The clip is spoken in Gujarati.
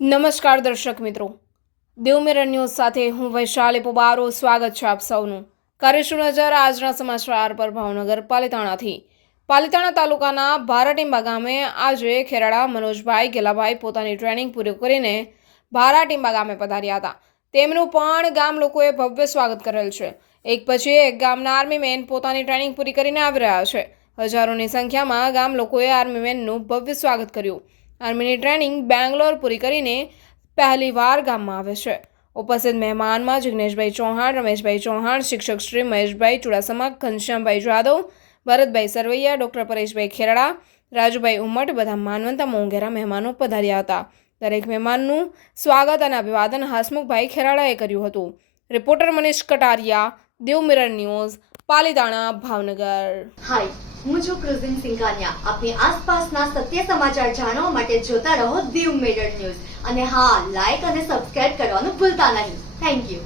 નમસ્કાર દર્શક મિત્રો, દેવમિરર ન્યૂઝ સાથે હું વૈશાલી પોબારો સ્વાગત છે આપ સૌનું. કરીશું નજર આજના સમાચાર પર. ભાવનગર પાલિતાણા તાલુકાના ભારાટીંબા ગામે આજે ખેરાડા મનોજભાઈ ગેલાભાઈ પોતાની ટ્રેનિંગ પૂરી કરીને ભારાટીંબા ગામે પધાર્યા હતા. તેમનું પણ ગામ લોકોએ ભવ્ય સ્વાગત કરેલ છે. એક પછી એક ગામના આર્મી મેન પોતાની ટ્રેનિંગ પૂરી કરીને આવી રહ્યા છે. હજારોની સંખ્યામાં ગામ લોકોએ આર્મી મેનનું ભવ્ય સ્વાગત કર્યું. આર્મીની ટ્રેનિંગ બેંગ્લોર પૂરી કરીને પહેલીવાર ગામમાં આવે છે. ઉપસ્થિત મહેમાનમાં જિગ્નેશભાઈ ચૌહાણ, રમેશભાઈ ચૌહાણ, શિક્ષક શ્રી મહેશભાઈ ચુડાસમા, ઘનશ્યામભાઈ જાદવ, ભરતભાઈ સરવૈયા, ડૉક્ટર પરેશભાઈ ખેરાડા, રાજુભાઈ ઉમટ બધા માનવંતા મોંઘેરા મહેમાનો પધાર્યા હતા. દરેક મહેમાનનું સ્વાગત અને અભિવાદન હસમુખભાઈ ખેરાડાએ કર્યું હતું. Reporter Manish Kataria, Devmirror news, Palitana, Bhavnagar. Hi, હું છું ક્રુઝિન સિંઘાનિયા. આપની આસપાસના સત્ય સમાચાર જાણવા માટે જોતા રહો દેવમિરર ન્યૂઝ. અને હા, લાઈક અને સબસ્ક્રાઇબ કરવાનું ભૂલતા નહીં. Thank you.